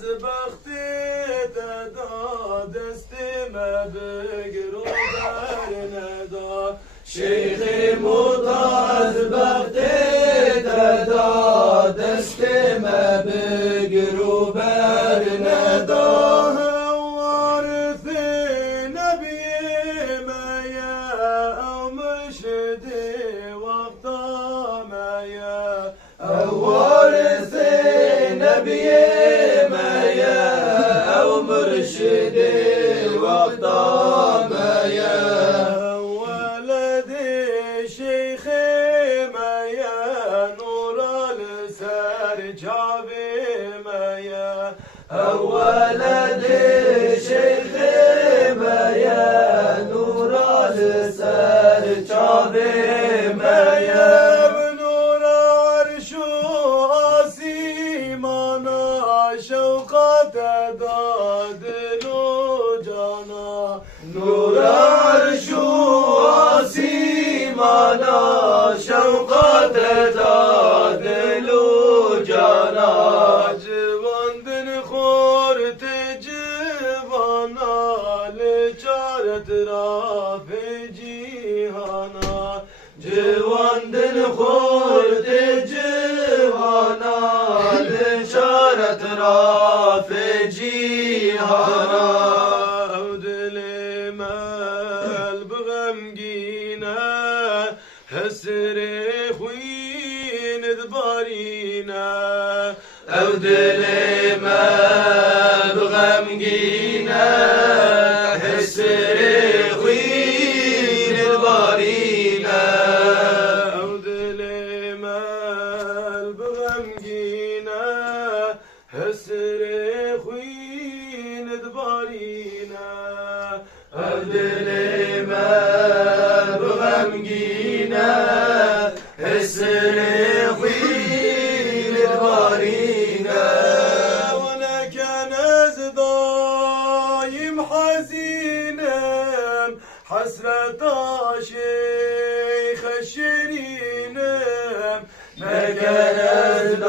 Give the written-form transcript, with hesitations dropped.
از بختی تدا دستی ما بگرو بر ندا شیخ موتا از بختی تدا دستی ما بگرو بر ندا وارث نبي مايا أو مرشد وقت مايا ولدي شيخ مايا نور السار جابي مايا ولدي شيخ مايا نور السار جابي مايا شوقت داد لو جانا نور عرش آسیمانا شوقت داد لو جانا جوان دل خورت جوانا لچارت را جیهانا جوان دل خورت جوانا اطراف جیهانا او دل مال بغمگینه حسر خوین دبارینه او دل مال بغمگینه حسر خوین دبارینه او دل مال بغمگینه حسر خوين دبارينا أبدل ما بغمجينا حسر خوين دبارينا وانا كان دايم حزينا حسرة شيخ الشرينا ما كان